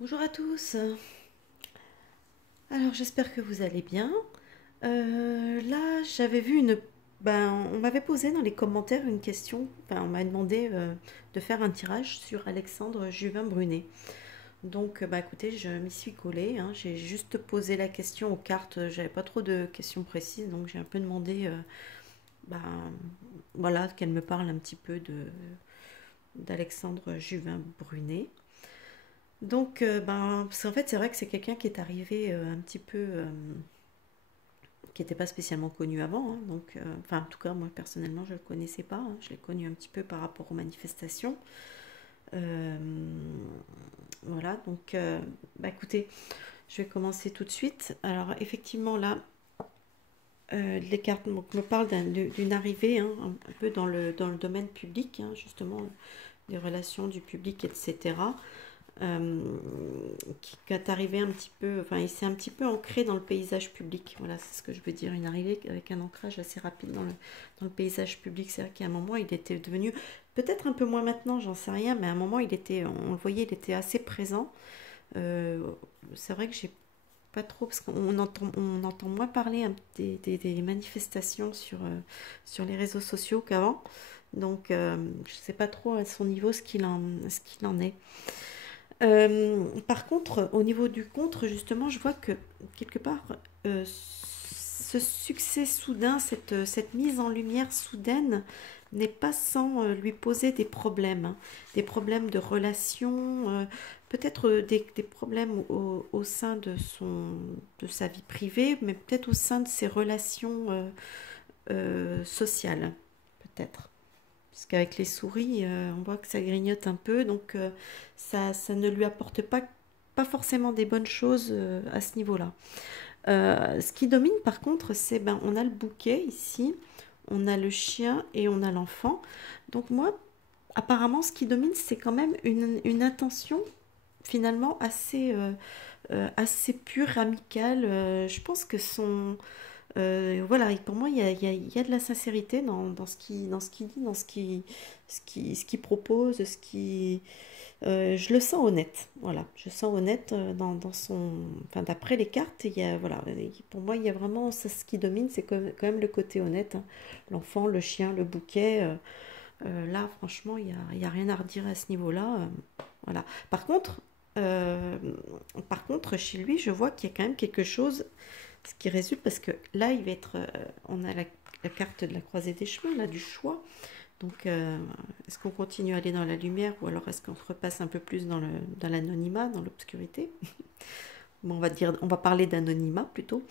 Bonjour à tous. Alors j'espère que vous allez bien. Là j'avais vu on m'avait posé dans les commentaires une question. Enfin, on m'a demandé de faire un tirage sur Alexandre Juvin-Brunet. Donc écoutez, je m'y suis collée, hein. J'ai juste posé la question aux cartes. J'avais pas trop de questions précises, donc j'ai un peu demandé, ben, voilà, qu'elle me parle un petit peu de d'Alexandre Juvin-Brunet. Donc, parce qu'en fait, c'est vrai que c'est quelqu'un qui est arrivé un petit peu, qui n'était pas spécialement connu avant, hein. Donc, enfin, en tout cas, moi personnellement, je ne le connaissais pas, hein. Je l'ai connu un petit peu par rapport aux manifestations. Euh, voilà, donc, écoutez, je vais commencer tout de suite. Alors, effectivement, là, les cartes me parlent d'une arrivée, hein, un peu dans le domaine public, hein, justement, des relations du public, etc. euh, qui est arrivé un petit peu, enfin, il s'est un petit peu ancré dans le paysage public. Voilà, c'est ce que je veux dire. Une arrivée avec un ancrage assez rapide dans le paysage public. C'est vrai qu'à un moment, il était devenu, peut-être un peu moins maintenant, j'en sais rien, mais à un moment, on le voyait, il était assez présent. Euh, c'est vrai que j'ai pas trop, parce qu'on entend moins parler, hein, des manifestations sur les réseaux sociaux qu'avant. Donc, je sais pas trop à son niveau ce qu'il en est. Par contre, au niveau du contre, justement, je vois que quelque part, ce succès soudain, cette mise en lumière soudaine, n'est pas sans lui poser des problèmes, hein. Des problèmes de relations, peut-être des problèmes au sein de sa vie privée, mais peut-être au sein de ses relations sociales, peut-être. Parce qu'avec les souris, on voit que ça grignote un peu, donc ça ne lui apporte pas forcément des bonnes choses à ce niveau-là. Ce qui domine par contre, c'est on a le bouquet ici, on a le chien et on a l'enfant. Donc moi, apparemment, ce qui domine, c'est quand même une intention finalement assez pure, amicale. Je pense que voilà, et pour moi, il y a de la sincérité dans ce qu'il dit, dans ce qu'il propose, je le sens honnête. Voilà, je sens honnête dans son. Enfin, d'après les cartes, voilà, pour moi, il y a vraiment ce qui domine, c'est quand même le côté honnête, hein. L'enfant, le chien, le bouquet. Là, franchement, il y a rien à redire à ce niveau-là. Voilà. Euh, par contre, chez lui, je vois qu'il y a quand même quelque chose ce qui résulte parce que là, on a la carte de la croisée des chemins, là, du choix. Donc, est-ce qu'on continue à aller dans la lumière ou alors est-ce qu'on se repasse un peu plus dans l'anonymat, dans l'obscurité? Bon, on va parler d'anonymat plutôt.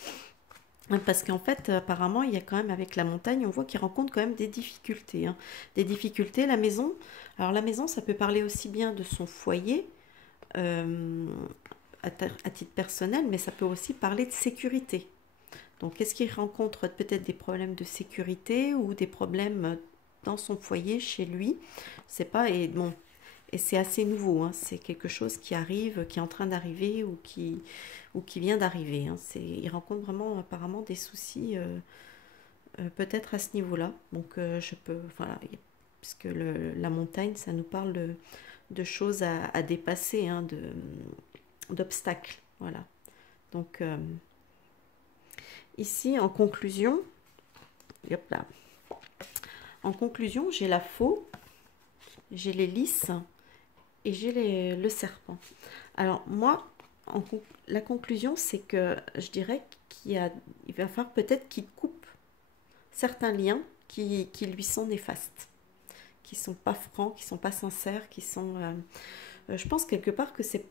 Parce qu'en fait, apparemment, il y a quand même avec la montagne, on voit qu'il rencontre quand même des difficultés, hein. Des difficultés, la maison. Alors la maison, ça peut parler aussi bien de son foyer, euh, à titre personnel, mais ça peut aussi parler de sécurité. Donc, est-ce qu'il rencontre peut-être des problèmes de sécurité ou des problèmes dans son foyer, chez lui? Je sais pas. Et bon, et c'est assez nouveau, hein. C'est quelque chose qui arrive, qui est en train d'arriver ou qui vient d'arriver, hein. Il rencontre vraiment apparemment des soucis, peut-être à ce niveau-là. Donc, voilà, parce que la montagne, ça nous parle de choses à dépasser, hein, d'obstacles. Voilà. Donc, ici, en conclusion, hop là. En conclusion, j'ai la faux, j'ai les lys et j'ai le serpent. Alors moi, la conclusion, c'est que je dirais il va falloir peut-être qu'il coupe certains liens qui lui sont néfastes, qui sont pas francs, qui sont pas sincères, je pense quelque part que c'est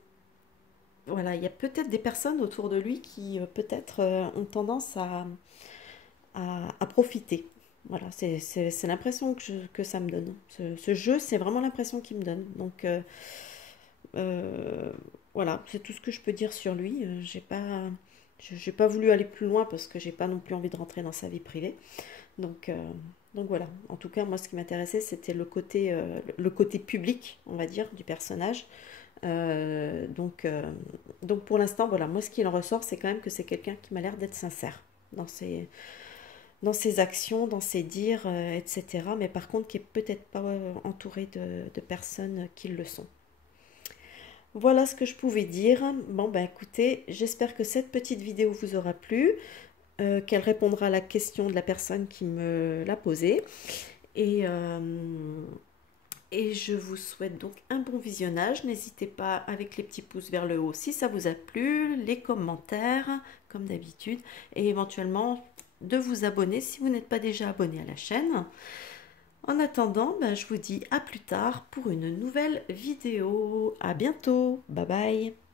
voilà, il y a peut-être des personnes autour de lui qui peut-être ont tendance à profiter. Voilà, c'est l'impression que ça me donne. Ce jeu, c'est vraiment l'impression qu'il me donne. Donc, euh, voilà, c'est tout ce que je peux dire sur lui. J'ai pas voulu aller plus loin parce que j'ai pas non plus envie de rentrer dans sa vie privée. Donc, euh, donc voilà. En tout cas, moi, ce qui m'intéressait, c'était le côté public, on va dire, du personnage. Donc pour l'instant, voilà, moi, ce qu'il en ressort, c'est quand même que c'est quelqu'un qui m'a l'air d'être sincère dans ses actions, dans ses dires, etc. Mais par contre, qui est peut-être pas entouré de personnes qui le sont. Voilà ce que je pouvais dire. Bon, ben écoutez, j'espère que cette petite vidéo vous aura plu, qu'elle répondra à la question de la personne qui me l'a posée. Et, euh, et je vous souhaite donc un bon visionnage. N'hésitez pas avec les petits pouces vers le haut si ça vous a plu, les commentaires comme d'habitude, et éventuellement de vous abonner si vous n'êtes pas déjà abonné à la chaîne. En attendant, ben, je vous dis à plus tard pour une nouvelle vidéo. À bientôt. Bye bye.